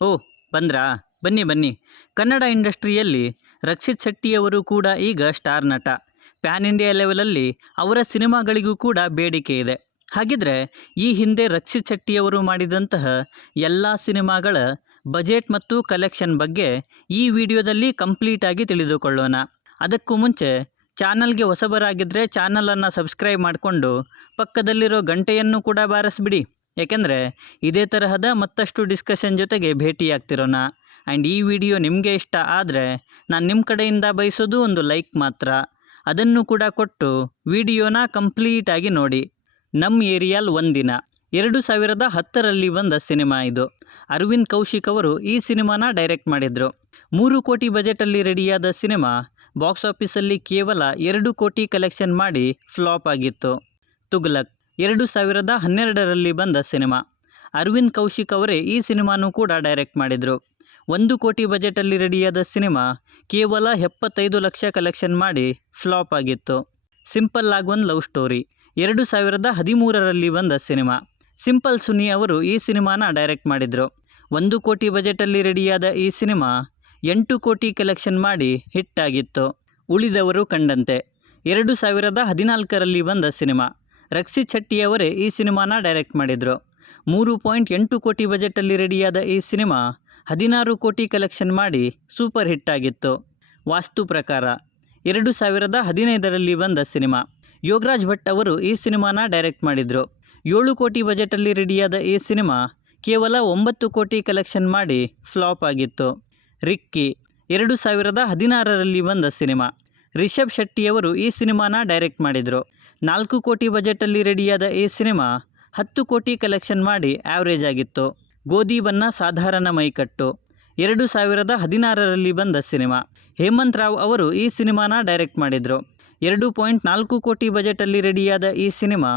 ಓ, ಬಂದ್ರಾ? ಬನ್ನಿ ಬನ್ನಿ. ಕನ್ನಡ ಇಂಡಸ್ಟ್ರಿಯಲ್ಲಿ ರಕ್ಷಿತ್ ಶೆಟ್ಟಿಯವರು ಕೂಡ ಈಗ ಸ್ಟಾರ್ ನಟ. ಪ್ಯಾನ್ ಇಂಡಿಯಾ ಲೆವೆಲಲ್ಲಿ ಅವರ ಸಿನಿಮಾಗಳಿಗೂ ಕೂಡ ಬೇಡಿಕೆ ಇದೆ. ಹಾಗಿದ್ರೆ ಈ ಹಿಂದೆ ರಕ್ಷಿತ್ ಶೆಟ್ಟಿಯವರು ಮಾಡಿದಂತಹ ಎಲ್ಲ ಸಿನಿಮಾಗಳ ಬಜೆಟ್ ಮತ್ತು ಕಲೆಕ್ಷನ್ ಬಗ್ಗೆ ಈ ವಿಡಿಯೋದಲ್ಲಿ ಕಂಪ್ಲೀಟಾಗಿ ತಿಳಿದುಕೊಳ್ಳೋಣ. ಅದಕ್ಕೂ ಮುಂಚೆ ಚಾನಲ್ಗೆ ಹೊಸಬರಾಗಿದ್ದರೆ ಚಾನಲನ್ನು ಸಬ್ಸ್ಕ್ರೈಬ್ ಮಾಡಿಕೊಂಡು ಪಕ್ಕದಲ್ಲಿರೋ ಗಂಟೆಯನ್ನು ಕೂಡ ಬಾರಿಸ್ಬಿಡಿ. ಯಾಕೆಂದರೆ ಇದೇ ತರಹದ ಮತ್ತಷ್ಟು ಡಿಸ್ಕಷನ್ ಜೊತೆಗೆ ಭೇಟಿಯಾಗ್ತಿರೋಣ. ಆ್ಯಂಡ್ ಈ ವಿಡಿಯೋ ನಿಮಗೆ ಇಷ್ಟ ಆದರೆ ನಾನು ನಿಮ್ಮ ಕಡೆಯಿಂದ ಬಯಸೋದು ಒಂದು ಲೈಕ್ ಮಾತ್ರ. ಅದನ್ನು ಕೂಡ ಕೊಟ್ಟು ವಿಡಿಯೋನ ಕಂಪ್ಲೀಟಾಗಿ ನೋಡಿ. ನಮ್ಮ ಏರಿಯಾಲ್ ಒಂದಿನ. ಎರಡು ಸಾವಿರದ ಹತ್ತರಲ್ಲಿ ಬಂದ ಸಿನಿಮಾ ಇದು. ಅರವಿಂದ್ ಕೌಶಿಕ್ ಅವರು ಈ ಸಿನಿಮಾನ ಡೈರೆಕ್ಟ್ ಮಾಡಿದರು. ಮೂರು ಕೋಟಿ ಬಜೆಟಲ್ಲಿ ರೆಡಿಯಾದ ಸಿನಿಮಾ ಬಾಕ್ಸ್ ಆಫೀಸಲ್ಲಿ ಕೇವಲ ಎರಡು ಕೋಟಿ ಕಲೆಕ್ಷನ್ ಮಾಡಿ ಫ್ಲಾಪ್ ಆಗಿತ್ತು. ತುಗ್ಲಕ್. ಎರಡು ಸಾವಿರದ ಹನ್ನೆರಡರಲ್ಲಿ ಬಂದ ಸಿನಿಮಾ. ಅರವಿಂದ್ ಕೌಶಿಕ್ ಅವರೇ ಈ ಸಿನಿಮಾನೂ ಕೂಡ ಡೈರೆಕ್ಟ್ ಮಾಡಿದರು. ಒಂದು ಕೋಟಿ ಬಜೆಟಲ್ಲಿ ರೆಡಿಯಾದ ಸಿನಿಮಾ ಕೇವಲ ಎಪ್ಪತ್ತೈದು ಲಕ್ಷ ಕಲೆಕ್ಷನ್ ಮಾಡಿ ಫ್ಲಾಪ್ ಆಗಿತ್ತು. ಸಿಂಪಲ್ ಆಗ್ ಒಂದು ಲವ್ ಸ್ಟೋರಿ. ಎರಡು ಸಾವಿರದ ಹದಿಮೂರರಲ್ಲಿ ಬಂದ ಸಿನಿಮಾ. ಸಿಂಪಲ್ ಸುನಿ ಅವರು ಈ ಸಿನಿಮಾನ ಡೈರೆಕ್ಟ್ ಮಾಡಿದರು. ಒಂದು ಕೋಟಿ ಬಜೆಟಲ್ಲಿ ರೆಡಿಯಾದ ಈ ಸಿನಿಮಾ ಎಂಟು ಕೋಟಿ ಕಲೆಕ್ಷನ್ ಮಾಡಿ ಹಿಟ್ ಆಗಿತ್ತು. ಉಳಿದವರು ಕಂಡಂತೆ. ಎರಡು ಸಾವಿರದ ಹದಿನಾಲ್ಕರಲ್ಲಿ ಬಂದ ಸಿನಿಮಾ. ರಕ್ಷಿತ್ ಶೆಟ್ಟಿಯವರೇ ಈ ಸಿನಿಮಾನ ಡೈರೆಕ್ಟ್ ಮಾಡಿದರು. ಮೂರು ಪಾಯಿಂಟ್ ಎಂಟು ಕೋಟಿ ಬಜೆಟಲ್ಲಿ ರೆಡಿಯಾದ ಈ ಸಿನಿಮಾ ಹದಿನಾರು ಕೋಟಿ ಕಲೆಕ್ಷನ್ ಮಾಡಿ ಸೂಪರ್ ಹಿಟ್ ಆಗಿತ್ತು. ವಾಸ್ತು ಪ್ರಕಾರ, ಎರಡು ಸಾವಿರದ ಹದಿನೈದರಲ್ಲಿ ಬಂದ ಸಿನಿಮಾ. ಯೋಗರಾಜ್ ಭಟ್ ಅವರು ಈ ಸಿನಿಮಾನ ಡೈರೆಕ್ಟ್ ಮಾಡಿದರು. ಏಳು ಕೋಟಿ ಬಜೆಟಲ್ಲಿ ರೆಡಿಯಾದ ಈ ಸಿನಿಮಾ ಕೇವಲ ಒಂಬತ್ತು ಕೋಟಿ ಕಲೆಕ್ಷನ್ ಮಾಡಿ ಫ್ಲಾಪ್ ಆಗಿತ್ತು. ರಿಕ್ಕಿ, ಎರಡು ಸಾವಿರದ ಹದಿನಾರರಲ್ಲಿ ಬಂದ ಸಿನಿಮಾ. ರಿಷಬ್ ಶೆಟ್ಟಿಯವರು ಈ ಸಿನಿಮಾನ ಡೈರೆಕ್ಟ್ ಮಾಡಿದರು. ನಾಲ್ಕು ಕೋಟಿ ಬಜೆಟಲ್ಲಿ ರೆಡಿಯಾದ ಈ ಸಿನಿಮಾ ಹತ್ತು ಕೋಟಿ ಕಲೆಕ್ಷನ್ ಮಾಡಿ ಆ್ಯಾವ್ರೇಜ್ ಆಗಿತ್ತು. ಗೋಧಿ ಬಣ್ಣ ಸಾಧಾರಣ ಮೈಕಟ್ಟು. ಎರಡು ಸಾವಿರದ ಹದಿನಾರರಲ್ಲಿ ಬಂದ ಸಿನಿಮಾ. ಹೇಮಂತ್ ರಾವ್ ಅವರು ಈ ಸಿನಿಮಾನ ಡೈರೆಕ್ಟ್ ಮಾಡಿದರು. ಎರಡು ಪಾಯಿಂಟ್ ನಾಲ್ಕು ಕೋಟಿ ಬಜೆಟಲ್ಲಿ ರೆಡಿಯಾದ ಈ ಸಿನಿಮಾ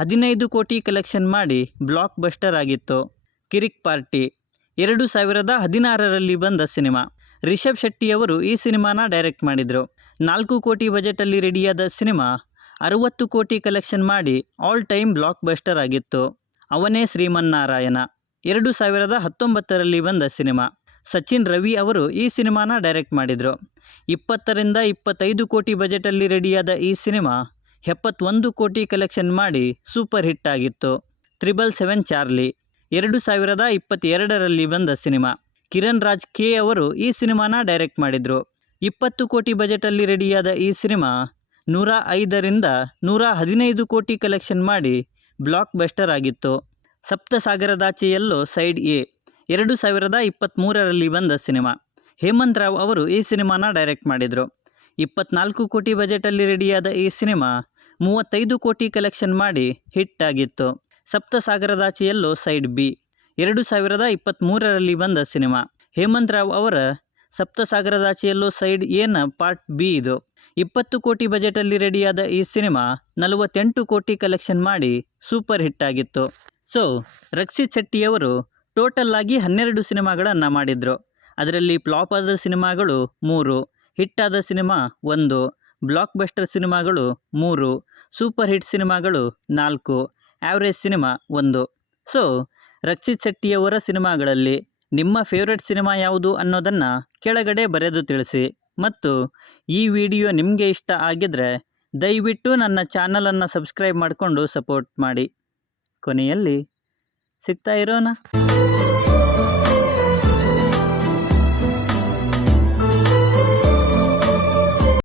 ಹದಿನೈದು ಕೋಟಿ ಕಲೆಕ್ಷನ್ ಮಾಡಿ ಬ್ಲಾಕ್ ಬಸ್ಟರ್ ಆಗಿತ್ತು. ಕಿರಿಕ್ ಪಾರ್ಟಿ. ಎರಡು ಸಾವಿರದ ಹದಿನಾರರಲ್ಲಿ ಬಂದ ಸಿನಿಮಾ. ರಿಷಬ್ ಶೆಟ್ಟಿಯವರು ಈ ಸಿನಿಮಾನ ಡೈರೆಕ್ಟ್ ಮಾಡಿದರು. ನಾಲ್ಕು ಕೋಟಿ ಬಜೆಟಲ್ಲಿ ರೆಡಿಯಾದ ಸಿನಿಮಾ ಅರುವತ್ತು ಕೋಟಿ ಕಲೆಕ್ಷನ್ ಮಾಡಿ ಆಲ್ ಟೈಮ್ ಬ್ಲಾಕ್ ಬಸ್ಟರ್ ಆಗಿತ್ತು. ಅವನೇ ಶ್ರೀಮನ್ನಾರಾಯಣ. ಎರಡು ಸಾವಿರದ ಹತ್ತೊಂಬತ್ತರಲ್ಲಿ ಬಂದ ಸಿನಿಮಾ. ಸಚಿನ್ ರವಿ ಅವರು ಈ ಸಿನಿಮಾನ ಡೈರೆಕ್ಟ್ ಮಾಡಿದರು. ಇಪ್ಪತ್ತರಿಂದ ಇಪ್ಪತ್ತೈದು ಕೋಟಿ ಬಜೆಟಲ್ಲಿ ರೆಡಿಯಾದ ಈ ಸಿನಿಮಾ ಎಪ್ಪತ್ತೊಂದು ಕೋಟಿ ಕಲೆಕ್ಷನ್ ಮಾಡಿ ಸೂಪರ್ ಹಿಟ್ ಆಗಿತ್ತು. Triple seven Charlie. ಎರಡು ಸಾವಿರದ ಇಪ್ಪತ್ತೆರಡರಲ್ಲಿ ಬಂದ ಸಿನಿಮಾ. ಕಿರಣ್ ರಾಜ್ ಕೆ ಅವರು ಈ ಸಿನಿಮಾನ ಡೈರೆಕ್ಟ್ ಮಾಡಿದರು. ಇಪ್ಪತ್ತು ಕೋಟಿ ಬಜೆಟಲ್ಲಿ ರೆಡಿಯಾದ ಈ ಸಿನಿಮಾ ನೂರ ಐದರಿಂದ ನೂರ ಹದಿನೈದು ಕೋಟಿ ಕಲೆಕ್ಷನ್ ಮಾಡಿ ಬ್ಲಾಕ್ ಬಸ್ಟರ್ ಆಗಿತ್ತು. ಸಪ್ತಸಾಗರದಾಚೆಯಲ್ಲೋ ಸೈಡ್ ಎ ಎರಡು ಸಾವಿರದ ಇಪ್ಪತ್ತ್ಮೂರರಲ್ಲಿ ಬಂದ ಸಿನಿಮಾ. ಹೇಮಂತ್ ರಾವ್ ಅವರು ಈ ಸಿನಿಮಾನ ಡೈರೆಕ್ಟ್ ಮಾಡಿದರು. ಇಪ್ಪತ್ನಾಲ್ಕು ಕೋಟಿ ಬಜೆಟಲ್ಲಿ ರೆಡಿಯಾದ ಈ ಸಿನಿಮಾ ಮೂವತ್ತೈದು ಕೋಟಿ ಕಲೆಕ್ಷನ್ ಮಾಡಿ ಹಿಟ್ ಆಗಿತ್ತು. ಸಪ್ತಸಾಗರದಾಚೆಯಲ್ಲೋ ಸೈಡ್ ಬಿ ಎರಡು ಸಾವಿರದ ಇಪ್ಪತ್ತ್ಮೂರರಲ್ಲಿ ಬಂದ ಸಿನಿಮಾ. ಹೇಮಂತ್ ರಾವ್ ಅವರ ಸಪ್ತಸಾಗರದಾಚೆಯಲ್ಲೋ ಸೈಡ್ ಎನ ಪಾರ್ಟ್ ಬಿ ಇದು. ಇಪ್ಪತ್ತು ಕೋಟಿ ಬಜೆಟಲ್ಲಿ ರೆಡಿಯಾದ ಈ ಸಿನಿಮಾ ನಲವತ್ತೆಂಟು ಕೋಟಿ ಕಲೆಕ್ಷನ್ ಮಾಡಿ ಸೂಪರ್ ಹಿಟ್ ಆಗಿತ್ತು. ಸೊ, ರಕ್ಷಿತ್ ಶೆಟ್ಟಿಯವರು ಟೋಟಲ್ ಆಗಿ ಹನ್ನೆರಡು ಸಿನಿಮಾಗಳನ್ನು ಮಾಡಿದರು. ಅದರಲ್ಲಿ ಫ್ಲಾಪ್ ಆದ ಸಿನಿಮಾಗಳು ಮೂರು ಹಿಟ್ಟಾದ ಸಿನಿಮಾ ಒಂದು, ಬ್ಲಾಕ್ ಬಸ್ಟರ್ ಸಿನಿಮಾಗಳು ಮೂರು, ಸೂಪರ್ ಹಿಟ್ ಸಿನಿಮಾಗಳು ನಾಲ್ಕು ಆ್ಯಾವ್ರೇಜ್ ಸಿನಿಮಾ ಒಂದು. ಸೊ, ರಕ್ಷಿತ್ ಶೆಟ್ಟಿಯವರ ಸಿನಿಮಾಗಳಲ್ಲಿ ನಿಮ್ಮ ಫೇವ್ರೆಟ್ ಸಿನಿಮಾ ಯಾವುದು ಅನ್ನೋದನ್ನು ಕೆಳಗಡೆ ಬರೆದು ತಿಳಿಸಿ. ಮತ್ತು ಈ ವಿಡಿಯೋ ನಿಮಗೆ ಇಷ್ಟ ಆಗಿದ್ರೆ ದಯವಿಟ್ಟು ನನ್ನ ಚಾನಲನ್ನು ಸಬ್ಸ್ಕ್ರೈಬ್ ಮಾಡಿಕೊಂಡು ಸಪೋರ್ಟ್ ಮಾಡಿ. ಕೊನೆಯಲ್ಲಿ ಸಿಗ್ತಾ ಇರೋಣ